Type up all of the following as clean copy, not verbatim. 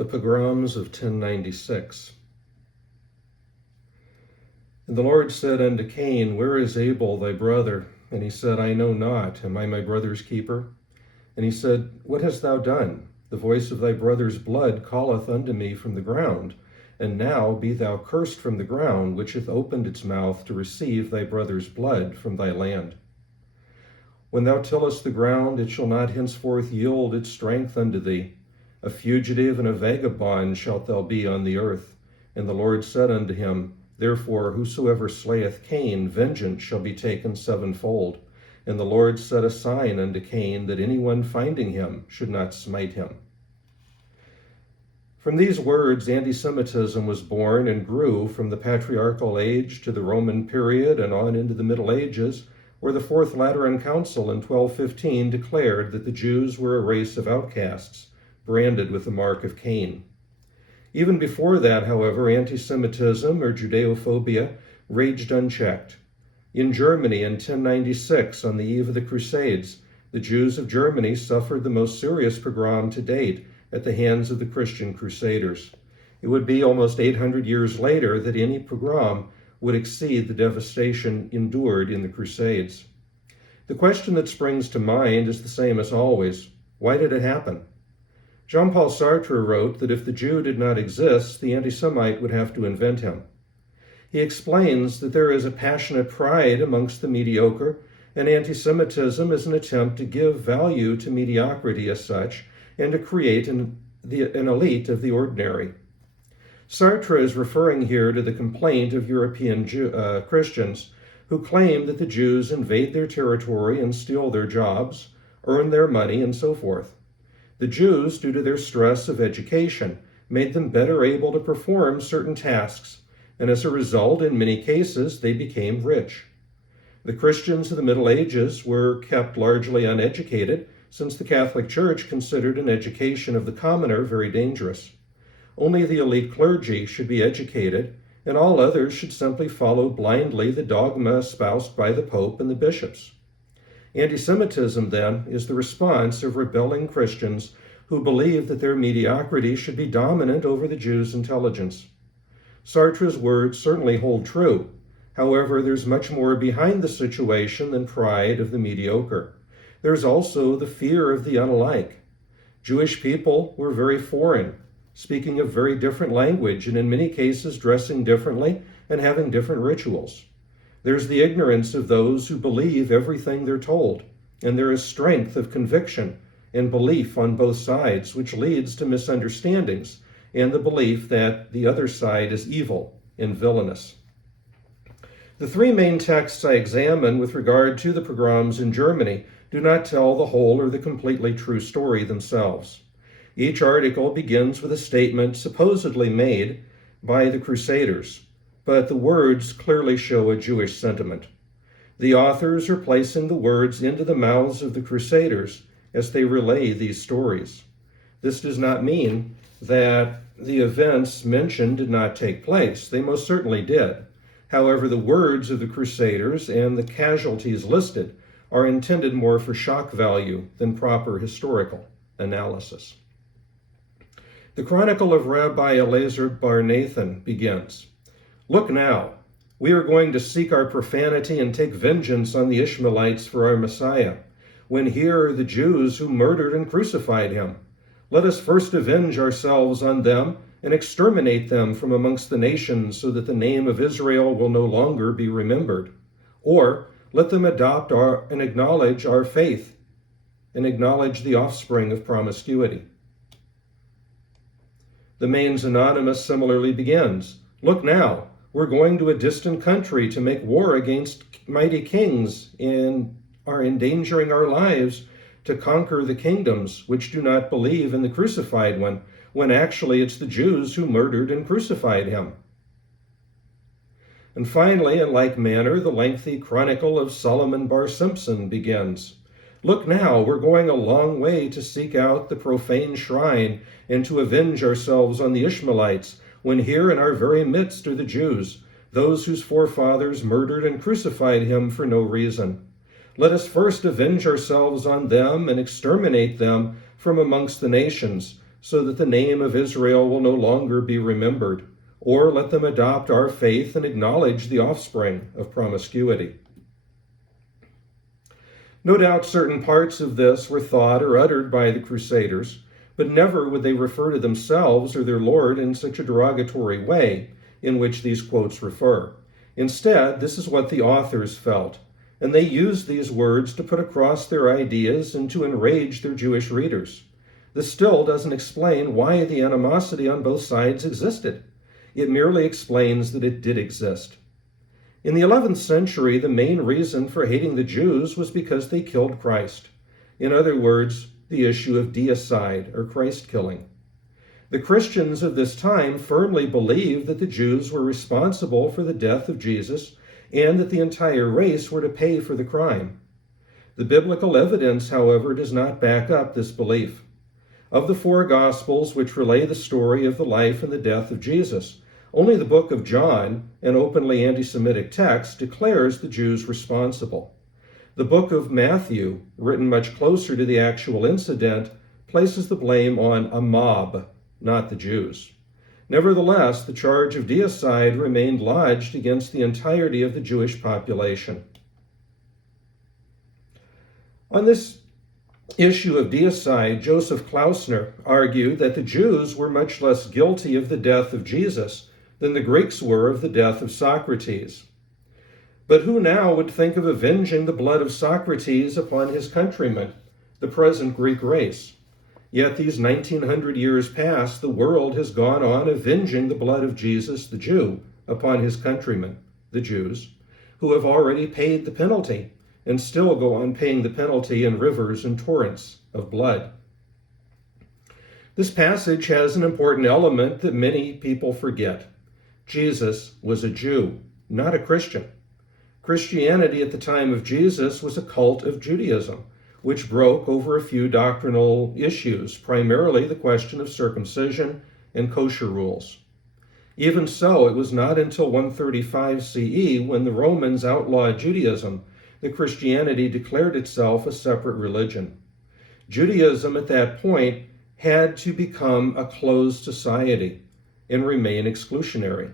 The Pogroms of 1096. And the Lord said unto Cain, Where is Abel thy brother? And he said, I know not. Am I my brother's keeper? And he said, What hast thou done? The voice of thy brother's blood calleth unto me from the ground. And now be thou cursed from the ground, which hath opened its mouth to receive thy brother's blood from thy land. When thou tillest the ground, it shall not henceforth yield its strength unto thee. A fugitive and a vagabond shalt thou be on the earth. And the Lord said unto him, Therefore whosoever slayeth Cain, vengeance shall be taken sevenfold. And the Lord set a sign unto Cain, that any one finding him should not smite him. From these words, anti-Semitism was born and grew from the patriarchal age to the Roman period and on into the Middle Ages, where the Fourth Lateran Council in 1215 declared that the Jews were a race of outcasts, branded with the mark of Cain. Even before that, however, anti-Semitism or Judeophobia raged unchecked. In Germany in 1096, on the eve of the Crusades, the Jews of Germany suffered the most serious pogrom to date at the hands of the Christian Crusaders. It would be almost 800 years later that any pogrom would exceed the devastation endured in the Crusades. The question that springs to mind is the same as always. Why did it happen? Jean-Paul Sartre wrote that if the Jew did not exist, the anti-Semite would have to invent him. He explains that there is a passionate pride amongst the mediocre, and anti-Semitism is an attempt to give value to mediocrity as such, and to create an elite of the ordinary. Sartre is referring here to the complaint of European Christians who claim that the Jews invade their territory and steal their jobs, earn their money, and so forth. The Jews, due to their stress of education, made them better able to perform certain tasks, and as a result, in many cases, they became rich. The Christians of the Middle Ages were kept largely uneducated, since the Catholic Church considered an education of the commoner very dangerous. Only the elite clergy should be educated, and all others should simply follow blindly the dogma espoused by the Pope and the bishops. Anti-Semitism, then, is the response of rebelling Christians who believe that their mediocrity should be dominant over the Jews' intelligence. Sartre's words certainly hold true. However, there's much more behind the situation than pride of the mediocre. There's also the fear of the unlike. Jewish people were very foreign, speaking a very different language, and in many cases dressing differently and having different rituals. There's the ignorance of those who believe everything they're told, and there is strength of conviction and belief on both sides, which leads to misunderstandings and the belief that the other side is evil and villainous. The three main texts I examine with regard to the pogroms in Germany do not tell the whole or the completely true story themselves. Each article begins with a statement supposedly made by the Crusaders, but the words clearly show a Jewish sentiment. The authors are placing the words into the mouths of the Crusaders as they relay these stories. This does not mean that the events mentioned did not take place. They most certainly did. However, the words of the Crusaders and the casualties listed are intended more for shock value than proper historical analysis. The Chronicle of Rabbi Eliezer bar Nathan begins, Look now, we are going to seek our profanity and take vengeance on the Ishmaelites for our Messiah, when here are the Jews who murdered and crucified him. Let us first avenge ourselves on them and exterminate them from amongst the nations, so that the name of Israel will no longer be remembered. Or let them adopt and acknowledge our faith and acknowledge the offspring of promiscuity. The Mainz Anonymous similarly begins, Look now, we're going to a distant country to make war against mighty kings and are endangering our lives to conquer the kingdoms which do not believe in the crucified one, when actually it's the Jews who murdered and crucified him. And finally, in like manner, the lengthy Chronicle of Solomon bar Simson begins. Look now, we're going a long way to seek out the profane shrine and to avenge ourselves on the Ishmaelites, when here in our very midst are the Jews, those whose forefathers murdered and crucified him for no reason. Let us first avenge ourselves on them and exterminate them from amongst the nations, so that the name of Israel will no longer be remembered, or let them adopt our faith and acknowledge the offspring of promiscuity. No doubt certain parts of this were thought or uttered by the Crusaders, but never would they refer to themselves or their Lord in such a derogatory way in which these quotes refer. Instead, this is what the authors felt, and they used these words to put across their ideas and to enrage their Jewish readers. This still doesn't explain why the animosity on both sides existed. It merely explains that it did exist. In the 11th century, the main reason for hating the Jews was because they killed Christ. In other words, the issue of deicide, or Christ-killing. The Christians of this time firmly believed that the Jews were responsible for the death of Jesus and that the entire race were to pay for the crime. The biblical evidence, however, does not back up this belief. Of the 4 Gospels which relay the story of the life and the death of Jesus, only the book of John, an openly anti-Semitic text, declares the Jews responsible. The book of Matthew, written much closer to the actual incident, places the blame on a mob, not the Jews. Nevertheless, the charge of deicide remained lodged against the entirety of the Jewish population. On this issue of deicide, Joseph Klausner argued that the Jews were much less guilty of the death of Jesus than the Greeks were of the death of Socrates. But who now would think of avenging the blood of Socrates upon his countrymen, the present Greek race? Yet these 1900 years past, the world has gone on avenging the blood of Jesus, the Jew, upon his countrymen, the Jews, who have already paid the penalty and still go on paying the penalty in rivers and torrents of blood. This passage has an important element that many people forget. Jesus was a Jew, not a Christian. Christianity at the time of Jesus was a cult of Judaism, which broke over a few doctrinal issues, primarily the question of circumcision and kosher rules. Even so, it was not until 135 CE, when the Romans outlawed Judaism, that Christianity declared itself a separate religion. Judaism at that point had to become a closed society and remain exclusionary.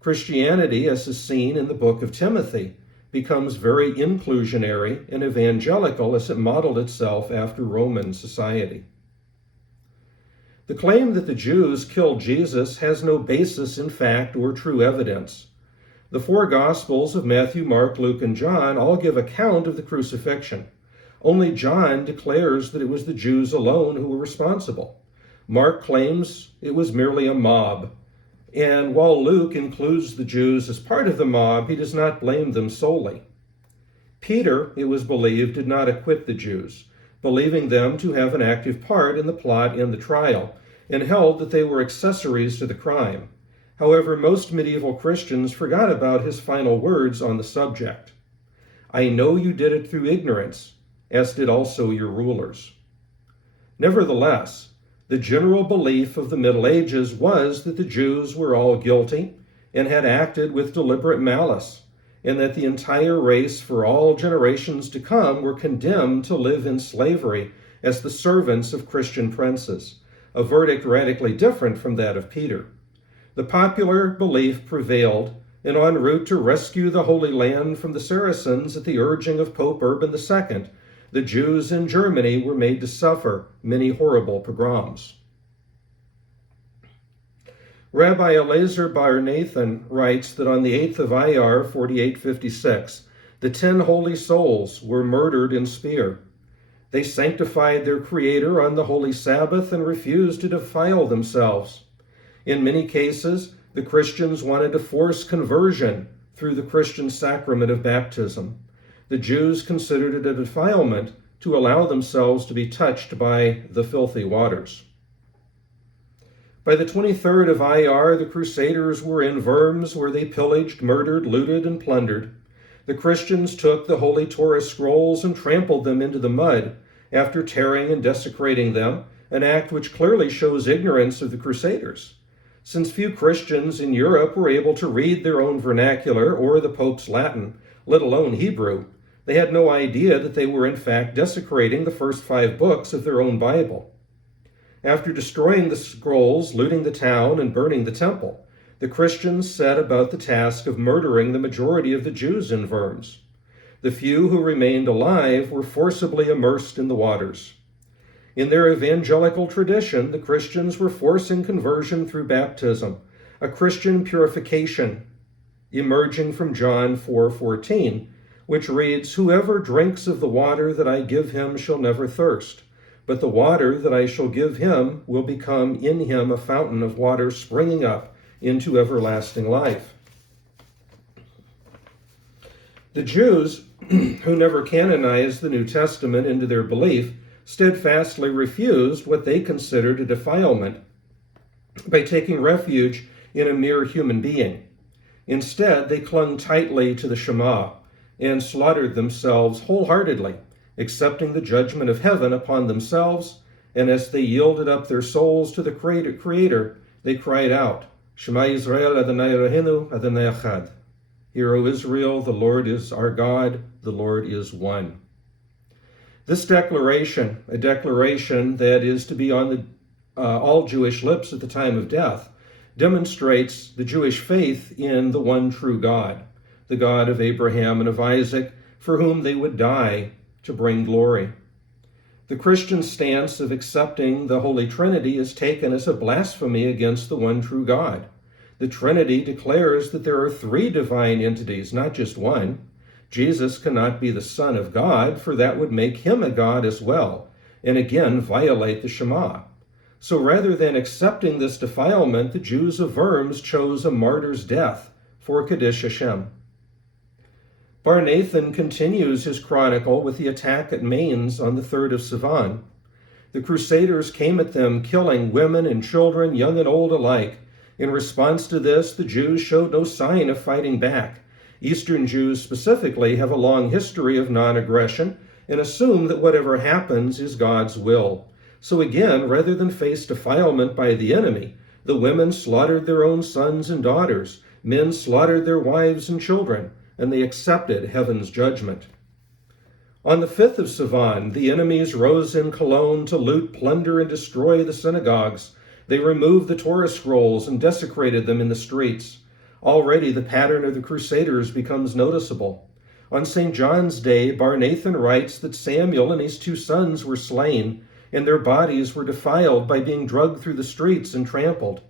Christianity, as is seen in the book of Timothy, becomes very inclusionary and evangelical as it modeled itself after Roman society. The claim that the Jews killed Jesus has no basis in fact or true evidence. The 4 Gospels of Matthew, Mark, Luke, and John all give account of the crucifixion. Only John declares that it was the Jews alone who were responsible. Mark claims it was merely a mob. And while Luke includes the Jews as part of the mob, he does not blame them solely. Peter, it was believed, did not acquit the Jews, believing them to have an active part in the plot and the trial, and held that they were accessories to the crime. However, most medieval Christians forgot about his final words on the subject. "I know you did it through ignorance, as did also your rulers." Nevertheless, the general belief of the Middle Ages was that the Jews were all guilty and had acted with deliberate malice, and that the entire race for all generations to come were condemned to live in slavery as the servants of Christian princes, a verdict radically different from that of Peter. The popular belief prevailed, and en route to rescue the Holy Land from the Saracens at the urging of Pope Urban II, the Jews in Germany were made to suffer many horrible pogroms. Rabbi Eliezer Bar Nathan writes that on the 8th of Iyar, 4856, the 10 holy souls were murdered in Speyer. They sanctified their Creator on the holy Sabbath and refused to defile themselves. In many cases, the Christians wanted to force conversion through the Christian sacrament of baptism. The Jews considered it a defilement to allow themselves to be touched by the filthy waters. By the 23rd of Iyar, the Crusaders were in Worms, where they pillaged, murdered, looted, and plundered. The Christians took the holy Torah scrolls and trampled them into the mud, after tearing and desecrating them, an act which clearly shows ignorance of the Crusaders. Since few Christians in Europe were able to read their own vernacular or the Pope's Latin, let alone Hebrew, they had no idea that they were in fact desecrating the first 5 books of their own Bible. After destroying the scrolls, looting the town, and burning the temple, the Christians set about the task of murdering the majority of the Jews in Worms. The few who remained alive were forcibly immersed in the waters. In their evangelical tradition, the Christians were forcing conversion through baptism, a Christian purification emerging from John 4:14, which reads, "Whoever drinks of the water that I give him shall never thirst, but the water that I shall give him will become in him a fountain of water springing up into everlasting life." The Jews, who never canonized the New Testament into their belief, steadfastly refused what they considered a defilement by taking refuge in a mere human being. Instead, they clung tightly to the Shema and slaughtered themselves wholeheartedly, accepting the judgment of heaven upon themselves, and as they yielded up their souls to the Creator, they cried out, "Shema Yisrael Adonai Eloheinu Adonai Echad." Hear, O Israel, the Lord is our God, the Lord is one. This declaration, a declaration that is to be on all Jewish lips at the time of death, demonstrates the Jewish faith in the one true God, the God of Abraham and of Isaac, for whom they would die to bring glory. The Christian stance of accepting the Holy Trinity is taken as a blasphemy against the one true God. The Trinity declares that there are three divine entities, not just one. Jesus cannot be the Son of God, for that would make him a God as well, and again violate the Shema. So rather than accepting this defilement, the Jews of Worms chose a martyr's death for Kaddish Hashem. Bar Nathan continues his chronicle with the attack at Mainz on the 3rd of Sivan. The Crusaders came at them, killing women and children, young and old alike. In response to this, the Jews showed no sign of fighting back. Eastern Jews specifically have a long history of non-aggression and assume that whatever happens is God's will. So again, rather than face defilement by the enemy, the women slaughtered their own sons and daughters, men slaughtered their wives and children, and they accepted heaven's judgment. On the 5th of Sivan, the enemies rose in Cologne to loot, plunder, and destroy the synagogues. They removed the Torah scrolls and desecrated them in the streets. Already the pattern of the Crusaders becomes noticeable. On St. John's Day, Bar Nathan writes that Samuel and his 2 sons were slain, and their bodies were defiled by being dragged through the streets and trampled.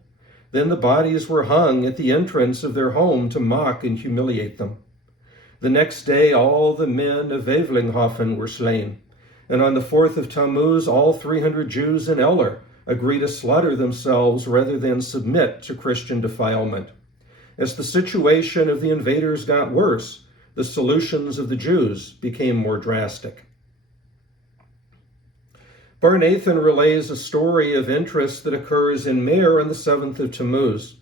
Then the bodies were hung at the entrance of their home to mock and humiliate them. The next day, all the men of Evelinghofen were slain, and on the 4th of Tammuz, all 300 Jews in Eller agreed to slaughter themselves rather than submit to Christian defilement. As the situation of the invaders got worse, the solutions of the Jews became more drastic. Bar Nathan relays a story of interest that occurs in Meir on the 7th of Tammuz.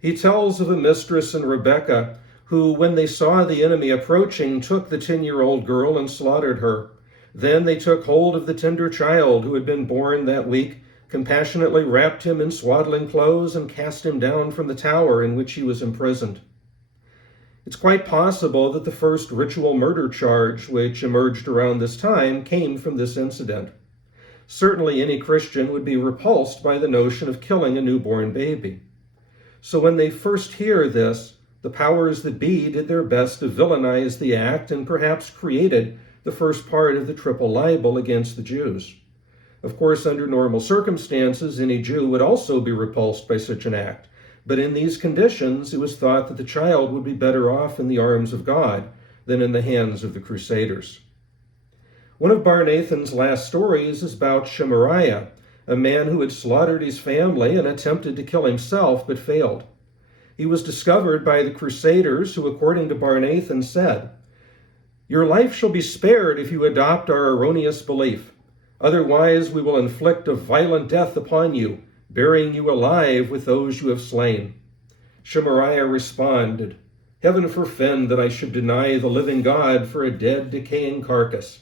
He tells of a mistress and Rebekah who, when they saw the enemy approaching, took the 10-year-old girl and slaughtered her. Then they took hold of the tender child who had been born that week, compassionately wrapped him in swaddling clothes, and cast him down from the tower in which he was imprisoned. It's quite possible that the first ritual murder charge, which emerged around this time, came from this incident. Certainly any Christian would be repulsed by the notion of killing a newborn baby. So when they first hear this, the powers that be did their best to villainize the act and perhaps created the first part of the triple libel against the Jews. Of course, under normal circumstances, any Jew would also be repulsed by such an act. But in these conditions, it was thought that the child would be better off in the arms of God than in the hands of the Crusaders. One of Bar Nathan's last stories is about Shemariah, a man who had slaughtered his family and attempted to kill himself but failed. He was discovered by the Crusaders, who, according to Bar Nathan, said, "Your life shall be spared if you adopt our erroneous belief. Otherwise we will inflict a violent death upon you, burying you alive with those you have slain." Shemariah responded, "Heaven forfend that I should deny the living God for a dead, decaying carcass."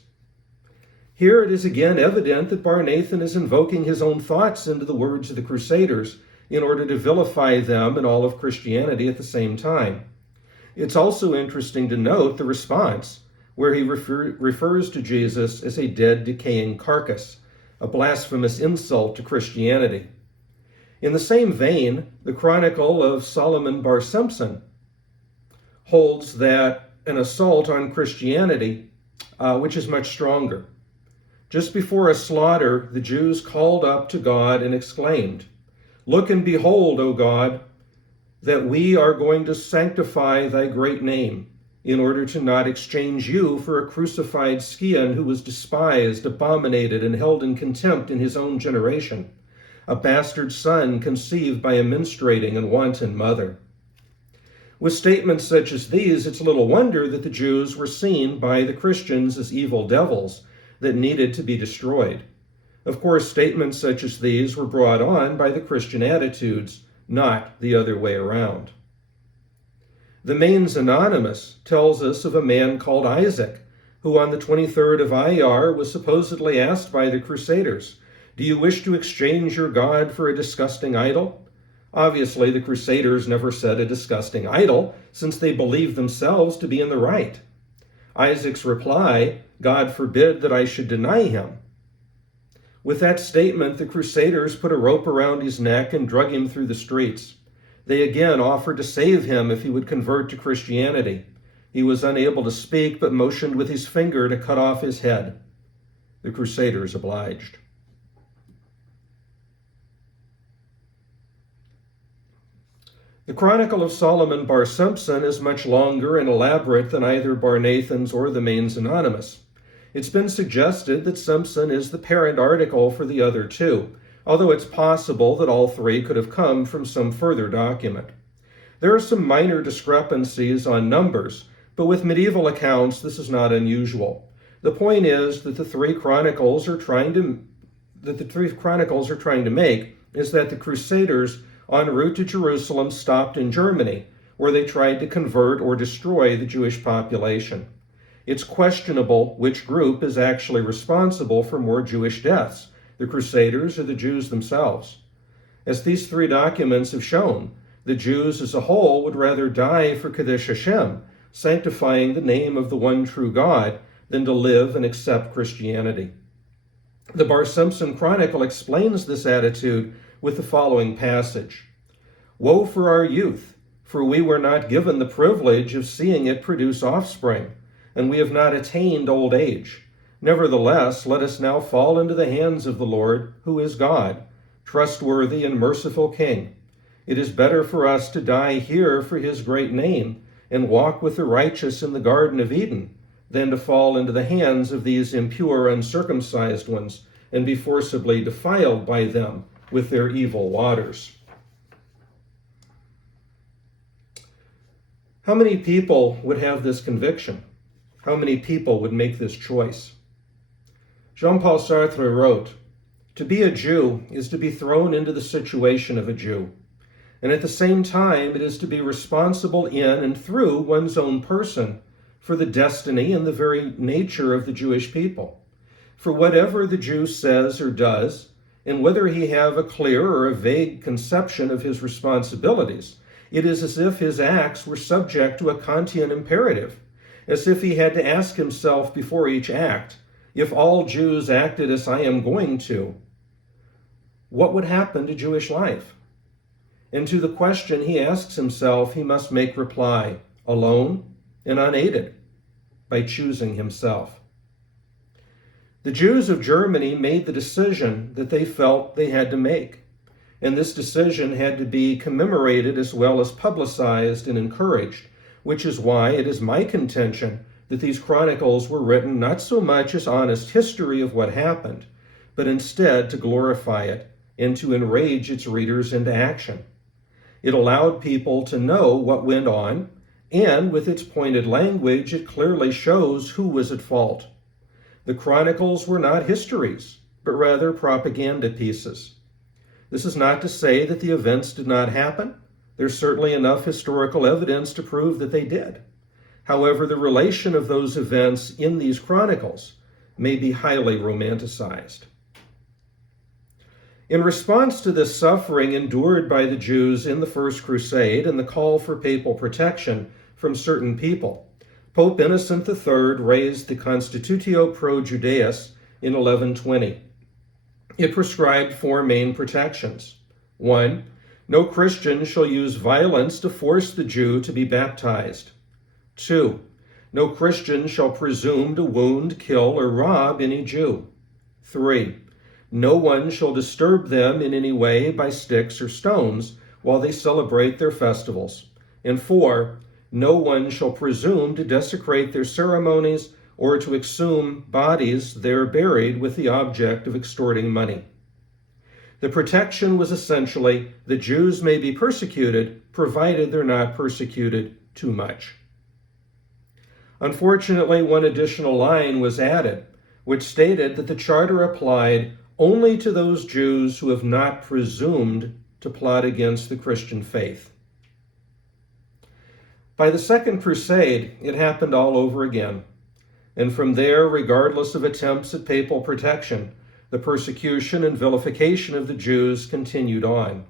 Here it is again evident that Bar Nathan is invoking his own thoughts into the words of the Crusaders in order to vilify them and all of Christianity at the same time. It's also interesting to note the response, where he refers to Jesus as a dead, decaying carcass. a blasphemous insult to Christianity. In the same vein, the Chronicle of Solomon bar Simson holds that an assault on Christianity, which is much stronger. Just before a slaughter, the Jews called up to God and exclaimed, "Look and behold, O God, that we are going to sanctify thy great name, in order to not exchange you for a crucified scion who was despised, abominated, and held in contempt in his own generation, a bastard son conceived by a menstruating and wanton mother." With statements such as these, it's little wonder that the Jews were seen by the Christians as evil devils that needed to be destroyed. Of course, statements such as these were brought on by the Christian attitudes, not the other way around. The Mainz Anonymous tells us of a man called Isaac, who on the 23rd of Iyar was supposedly asked by the Crusaders, "Do you wish to exchange your God for a disgusting idol?" Obviously, the Crusaders never said a disgusting idol, since they believed themselves to be in the right. Isaac's reply, "God forbid that I should deny him." With that statement, the Crusaders put a rope around his neck and drug him through the streets. They again offered to save him if he would convert to Christianity. He was unable to speak, but motioned with his finger to cut off his head. The Crusaders obliged. The Chronicle of Solomon bar Simson is much longer and elaborate than either Bar Nathan's or the Mainz Anonymous. It's been suggested that Simson is the parent article for the other two, although it's possible that all three could have come from some further document. There are some minor discrepancies on numbers, but with medieval accounts this is not unusual. The point is that the three chronicles are trying to make is that the Crusaders en route to Jerusalem stopped in Germany, where they tried to convert or destroy the Jewish population. It's questionable which group is actually responsible for more Jewish deaths, the Crusaders or the Jews themselves. As these three documents have shown, the Jews as a whole would rather die for Kaddish Hashem, sanctifying the name of the one true God, than to live and accept Christianity. The Bar Simson Chronicle explains this attitude with the following passage. "Woe for our youth, for we were not given the privilege of seeing it produce offspring, and we have not attained old age. Nevertheless, let us now fall into the hands of the Lord, who is God, trustworthy and merciful King. It is better for us to die here for his great name and walk with the righteous in the Garden of Eden than to fall into the hands of these impure, uncircumcised ones and be forcibly defiled by them with their evil waters." How many people would have this conviction? How many people would make this choice? Jean-Paul Sartre wrote, "To be a Jew is to be thrown into the situation of a Jew, and at the same time it is to be responsible in and through one's own person for the destiny and the very nature of the Jewish people. For whatever the Jew says or does, and whether he have a clear or a vague conception of his responsibilities, it is as if his acts were subject to a Kantian imperative, as if he had to ask himself before each act, if all Jews acted as I am going to, what would happen to Jewish life? And to the question he asks himself, he must make reply, alone and unaided, by choosing himself. The Jews of Germany made the decision that they felt they had to make, and this decision had to be commemorated as well as publicized and encouraged, which is why it is my contention that these chronicles were written not so much as honest history of what happened, but instead to glorify it and to enrage its readers into action. It allowed people to know what went on, and with its pointed language, it clearly shows who was at fault. The chronicles were not histories, but rather propaganda pieces. This is not to say that the events did not happen. There's certainly enough historical evidence to prove that they did. However, the relation of those events in these chronicles may be highly romanticized. In response to this suffering endured by the Jews in the First Crusade and the call for papal protection from certain people, Pope Innocent III raised the Constitutio Pro Judaeus in 1120. It prescribed four main protections. 1. No Christian shall use violence to force the Jew to be baptized. 2. No Christian shall presume to wound, kill, or rob any Jew. 3. No one shall disturb them in any way by sticks or stones while they celebrate their festivals. And 4. No one shall presume to desecrate their ceremonies or to exhume bodies there buried with the object of extorting money. The protection was essentially the Jews may be persecuted, provided they're not persecuted too much. Unfortunately, one additional line was added, which stated that the charter applied only to those Jews who have not presumed to plot against the Christian faith. By the Second Crusade, it happened all over again. And from there, regardless of attempts at papal protection, the persecution and vilification of the Jews continued on.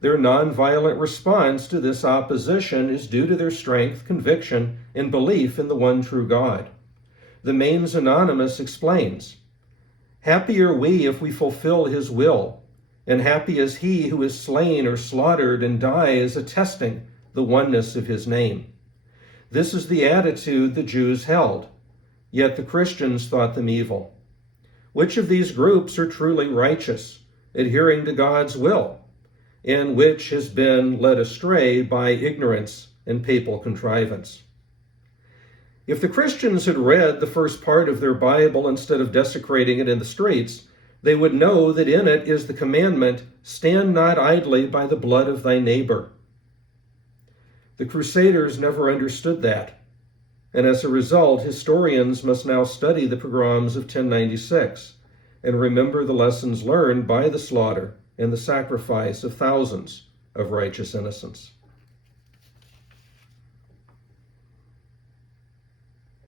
Their nonviolent response to this opposition is due to their strength, conviction, and belief in the one true God. The Mainz Anonymous explains, "Happy are we if we fulfill his will, and happy is he who is slain or slaughtered and dies attesting the oneness of his name." This is the attitude the Jews held, yet the Christians thought them evil. Which of these groups are truly righteous, adhering to God's will, and which has been led astray by ignorance and papal contrivance? If the Christians had read the first part of their Bible instead of desecrating it in the streets, they would know that in it is the commandment, "Stand not idly by the blood of thy neighbor." The Crusaders never understood that, and as a result, historians must now study the pogroms of 1096 and remember the lessons learned by the slaughter and the sacrifice of thousands of righteous innocents.